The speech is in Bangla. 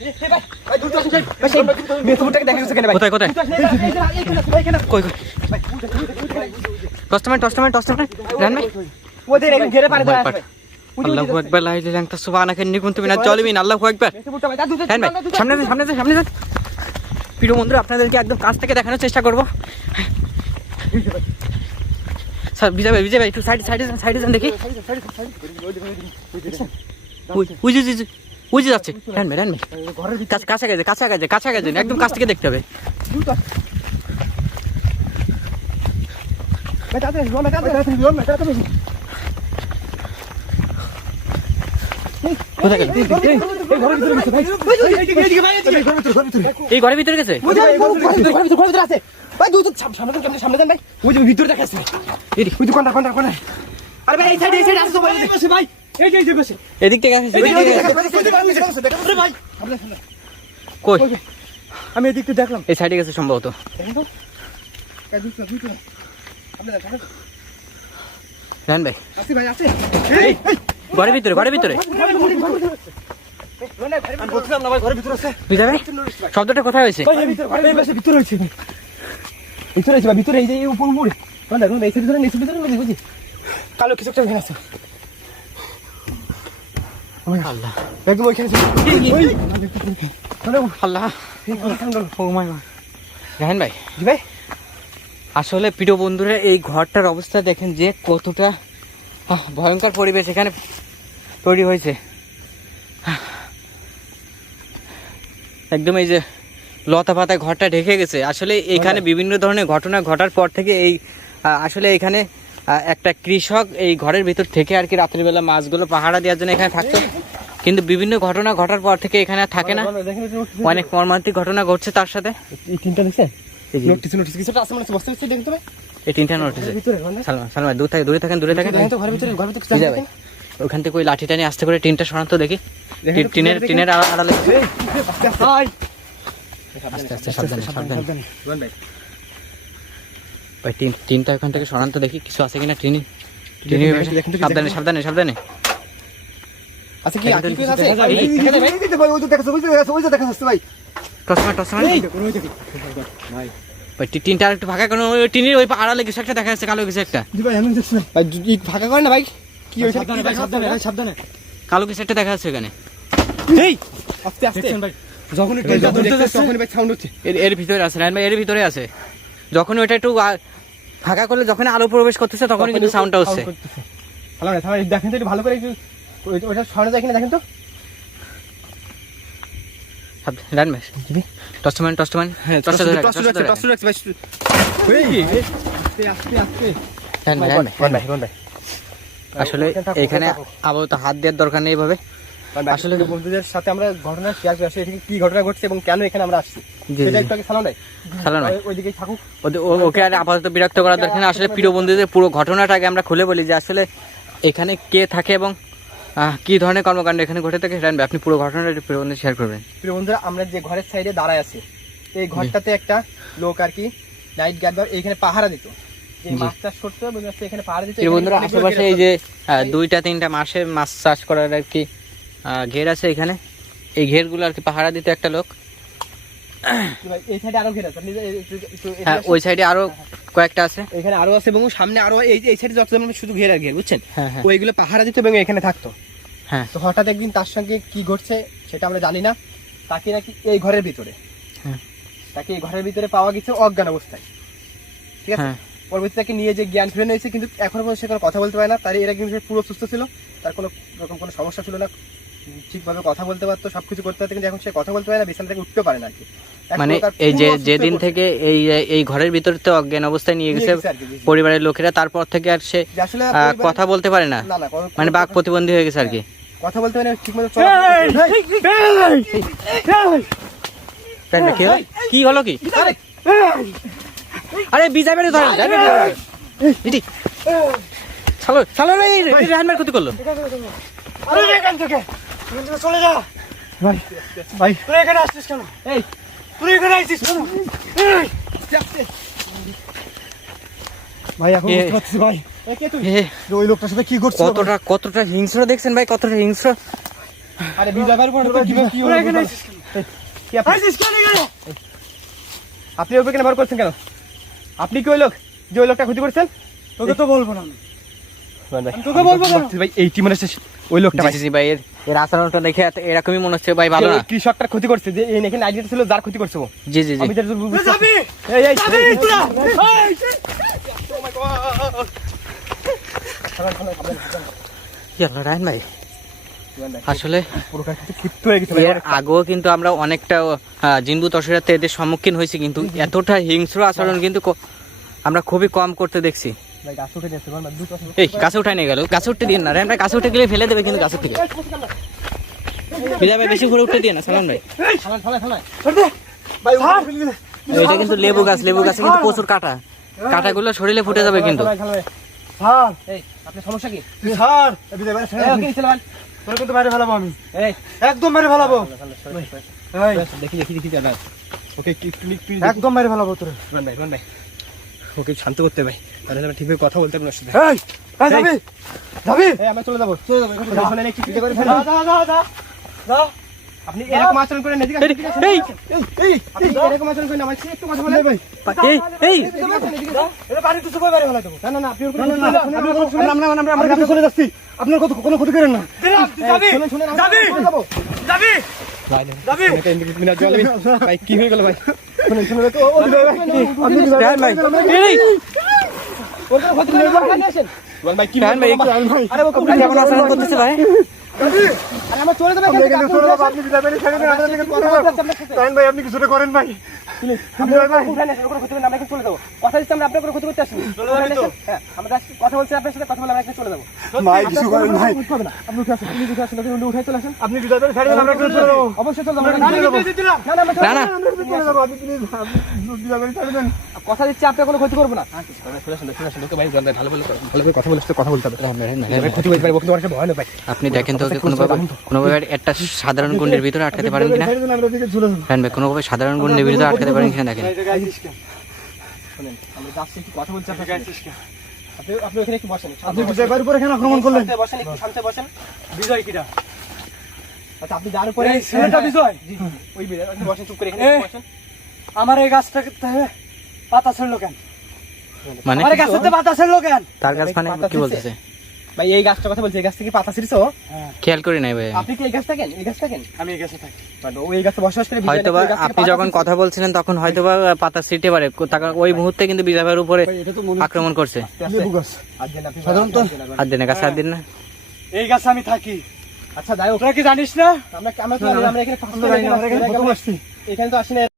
আল্লাহু আকবার, লা ইলাহা ইল্লাল্লাহ, সুবহানাকা ইন্নী কুনতু মিনাজ জালিমিন। আল্লাহু আকবার। সামনে যান। প্রিয় বন্ধুরা, আপনাদেরকে একদম কাছ থেকে দেখানোর চেষ্টা করবো। বিজয় ভাই একটু সাইডে যান দেখি। বুঝে যাচ্ছে। কাছা গেছে একদম কাছ থেকে দেখতে হবে। এই ঘরের ভিতরে গেছে। এদিক থেকে আমি এদিক থেকে দেখলাম, এই সাইডে গেছে সম্ভবত। ঘরের ভিতরে শব্দটা কোথায় হয়েছে? কালো কিছু একটা ভেঙে আছে। আসলে প্রিয় বন্ধুরা, এই ঘরটার অবস্থা দেখেন যে কতটা ভয়ঙ্কর পরিবেশ এখানে তৈরি হয়েছে। একদম এই যে লতা পাতায় ঘরটা ঢেকে গেছে। আসলে এখানে বিভিন্ন ধরনের ঘটনা ঘটার পর থেকে এই আসলে এখানে একটা কৃষক এই ঘরের ভিতর থেকে আর কি রাত্রিবেলা মাছগুলো পাহারা দেওয়ার জন্য এখানে থাকতো, কিন্তু বিভিন্ন ঘটনা ঘটার পর থেকে এখানে আর থাকে না। অনেক মর্মান্তিক ঘটনা ঘটছে তার সাথে। এই তিনটা নোটিস। সালমান দূরে থাকেন। ওখান থেকে ওই লাঠি টানি আস্তে করে টিনটা সরান্ত দেখি। টিনের আড়ালে ভাই টিনটা ওখান থেকে সরান্ত দেখি কিছু আছে কিনা। সাবধানে। টিনটা একটু ফাঁকা করেন। টিনের ওই আড়ালে কিছু একটা দেখা যাচ্ছে, কালো কিছু একটা। ফাঁকা করেন না ভাই, কি সাবধানে। কালো কিছু একটা দেখা যাচ্ছে এখানে। এর ভিতরে আছে রায়ন ভাই, এর ভিতরে আছে। যখন ওইটা একটু ফাঁকা করলে, যখন আলো প্রবেশ করতেছে, তখনই কিন্তু সাউন্ডটা হচ্ছে। দেখেন তো ভালো করে, ওইটা সরানো যায় কিনা দেখেন তো। আসলে এখানে আপাতত হাত দেওয়ার দরকার নেই এভাবে। আসলে বন্ধুদের সাথে আমরা ঘটনা শেয়ার করে আসি, কি ঘটনা ঘটছে এবং কেন এখানে আমরা আসছি। ওকে আর আপাতত বিরক্ত করার দরকার নেই। আসলে প্রিয় বন্ধুদের পুরো ঘটনাটাকে আমরা খুলে বলি যে আসলে এখানে কে থাকে এবং কি ধরনের কর্মকাণ্ড এখানে ঘটে থাকে। আপনি পুরো ঘটনাটা প্রিয় বন্ধু শেয়ার করবেন। প্রিয় বন্ধুরা, আমরা যে ঘরের সাইডে দাঁড়ায় আছি, এই ঘরটাতে একটা লোক আর কি নাইট গার্ড এখানে পাহারা দিত, মাছ চাষ করতো এখানে পাহারা দিত। প্রিয় বন্ধুরা, আশেপাশে এই যে 2-3টা মাসে মাছ চাষ করার আর কি ঘের আছে এখানে। এই ঘেরগুলো আর কি পাহারা দিত একটা লোক। এই সাইডে আরো ঘের আছে, ওই সাইডে আরো কয়েকটা আছে, এখানে আরো আছে এবং সামনে আরো এই সাইডে যত শুধু ঘের আর ঘের, বুঝছেন। ওইগুলো পাহারা দিত এবং এখানে থাকতো। হ্যাঁ, তো হঠাৎ একদিন তার সঙ্গে কি ঘটছে সেটা আমরা জানি না। তাকে নাকি এই ঘরের ভিতরে পাওয়া গেছে অজ্ঞান অবস্থায়, ঠিক আছে। পরবর্তী তাকে নিয়ে যে জ্ঞান ফিরে নিয়েছে, কিন্তু এখনো পর্যন্ত সে কোনো কথা বলতে পারে না। তার এর একদিন পুরো সুস্থ ছিল, তার কোনো রকম কোনো সমস্যা ছিল না, ঠিকভাবে কথা বলতে পারতো, সবকিছু করতে পারতো, কিন্তু এখন সে কথা বলতে পারে না, বিছানা থেকে উঠতে পারে না আর কি। মানে এই যে যেদিন থেকে এই ঘরের ভিতরে তো অজ্ঞান অবস্থায় নিয়ে গেছে পরিবারের লোকেরা, তারপর থেকে আর সে কথা বলতে পারে না, মানে বাক প্রতিবন্ধী হয়ে গেছে আর কি। কথা বলতে পারে না ঠিকমতো। কি হলো কি? আরে বিজয় বেড়ে ধরেন ক্ষতি করলো। চলে যা ভাই, তুই এখানে আসছিস কেন? তুই এখানে আসছিস ভাই? এখন বুঝতে পারছিস ভাই ওই লোকটার সাথে কি করছিস? কতটা হিংস্র দেখছেন ভাই, কতটা হিংস্র। আরে বিজয় ভাইয়ের উপর কি হলো? কি আপনি ওকে কেন বার করছেন কেন? আপনি কি ওই লোক যে ওই লোকটা ক্ষতি করছেন? তোকে তো বলবো না তোকে বলবো ভাই এই টিম মানে ওই লোকটা ভাই। জি ভাই এর আচরণটা দেখে এরকমই মনে হচ্ছে ভাই ভালো না। কৃষকটার ক্ষতি করছে যে এই নাকি আইডিয়া ছিল যার ক্ষতি করছে ও। জি জি জি আমি যার যাবি এই এই যাবি তোরা রায়ন ভাই আসলে পুরো কাছে ক্ষিপ্ত হয়ে গেছে এর আগেও কিন্তু আমরা অনেকটা জিনবু তসরাতে এদের সম্মুখীন হয়েছি, কিন্তু এতটা হিংস্র আচরণ কিন্তু আমরা খুবই কম করতে দেখছি। ভাই গাছ উঠে যাচ্ছে ভাই দুটো এই গাছে উঠাই নিয়ে গেল, গাছে উঠতে দিন না রায়ন ভাই, গাছে উঠে গেলে ফেলে দেবে কিন্তু গাছের থেকে। বিজয় ভাই বেশি ঘুরে উঠতে দিয়ে না সালাম ভাই। ভাই এটা কিন্তু লেবু গাছ, লেবু গাছে কিন্তু প্রচুর কাটা, কাটাগুলো শরীরে ফুটে যাবে কিন্তু। স্যার এই আপনার সমস্যা কি? স্যার বিজয় ভাই এই ওকে ছিল ভাই তোর কিন্তু মারে ফেলাবো আমি, এই একদম মারে ফেলাবো। এই দেখি দেখি দেখি দাদা ওকে কি কি একদম মারে ফেলাবো তোরে। রন ভাই ওকে শান্ত করতে ভাই, তাহলে আমরা ঠিকভাবে কথা বলতে পারবো না সাথে। এই এই যাবি যাবি এই আমরা চলে যাবো শুনে একটু চিন্তা করে ফেলো। যা যা যা যা আপনি এরকম আচরণ করেন এদিকে আসেন, এদিকে আসেন। এই এই আপনি এরকম আচরণ করেন আমার সাথে একটু কথা বলেন ভাই। এই এই এদিকে আসেন, এদিকে আসেন। এটা বাড়ি তো সবাই বাড়ি ফেলা দেবো। না না না আপনি ওর না, না, না, আপনি কথা শুনেন। আমরা কাছে চলে যাচ্ছি, আপনার কোনো ক্ষতি করেন না। যাবি শুনেন শুনেন যাবি যাবি যাবি ভাই কি হয়ে গেল ভাই? শুনেন শুনেন তো রায়ন ভাই এই ওর কোনো ক্ষতি করে না আসেন। ভাই কি রায়ন ভাই আরে ও আপনি কেমন আচরণ করতেছে ভাই? আরে আমরা চলে যাবো এখান থেকে, আপনি চলে যাবো, আপনি বিদায় বেরিয়ে ছেড়ে দিন, আপনার দিকে কথা বলবো। রায়ন ভাই আপনি কিছুটা করেন ভাই। আপনি ওর কোনো উঠান আসেন, ওর কোনো ক্ষতি করে না, আমরা এখানে চলে যাবো। কথা দিচ্ছি আমরা আপনার কোনো ক্ষতি করতে আসিনি। চলে যাবি তো? হ্যাঁ আমরা just কথা বলছি আপনার সাথে, কথা বলে আমরা এখানে চলে যাবো। ভাই কিছু করেন ভাই, উঠতে হবে না, আপনি উঠে আসেন, প্লিজ উঠে আসেন, উনি উঠে চলে আসেন। আপনি বিদায় বেরিয়ে ছেড়ে দিন, আমরা চলে যাবো। অবশ্যই চলে যাবো। আমরা চলে যাবো। না না আমরা চলে না না যাবো। আমরা চলে যাবো, আপনি প্লিজ বিদায় বেরিয়ে ছেড়ে দেন। কথা দিচ্ছি আপনার কোনো ক্ষতি করবো না। ভাই ভালো ভালো কথা বলে কথা বলতে হবে। ভাই ক্ষতি হয়ে যাবে, ওকে তোমার কাছে ভয় না ভাই। আপনি দেখেন তো ওকে কোনোভাবে একটা সাধারণ গুন্ডের ভিতরে আটকাতে পারেন কিনা। ছেড়ে দিন, আমরা দিকে চলে যাবো। রায়ন ভাই কোনোভাবে সাধারণ গুন্ডের ভিতরে আটকাতে পারেন কিনা দেখেন। এই জায়গায় আছিস কেন? শুনেন আমরা যাচ্ছি একটু কথা বলছি আপনার সাথে। আছিস কেন? আপনি ওখানে একটু বসেন। আপনি বিজয় বাড়ির উপরে কেন আক্রমণ করলেন? শান্তে বসেন, একটু শান্তে বসেন। বিজয় কিটা? আচ্ছা আপনি যার উপরে এই ছেলেটা বিজয়? জি জি ওই বিজয়, আপনি বসেন চুপ করে এখানে এই, একটু বসেন। আমার এই গাছটাকে পাতা ছাড়লো কেন? মানে আমার এই গাছটাতে পাতা ছাড়লো কেন? তার কাছ মানে কি বলতেছে ভাই এই গাছটার কথা বলছি, এই গাছ থেকে পাতা ছিঁড়ছো? খেয়াল করি নাই ভাই। আপনি কি এই গাছটা কেন? এই গাছটা কেন? আমি এই গাছে থাকি। ও এই গাছে বসবাস করে, বিজয় হয়তোবা এই গাছ থেকে আপনি পাতা যখন ছিঁড়ছে। কথা বলছিলেন তখন হয়তোবা পাতা ছিটতে পারে, ওই মুহূর্তে কিন্তু বিজয় ভাইয়ের উপরে এটা তো মনে আক্রমণ করছে। আস্তে আস্তে। লেবু গাছ। হাত দেন আপনি। সাধারণত হাত দিন না, গাছে হাত দিন না। এই গাছে আমি থাকি। আচ্ছা যাই হোক, তোরা কি জানিস না? আমরা আমরা এখানে আমরা জানি না, আমরা এখানে প্রথম আসছি। এখানে তো আসি না।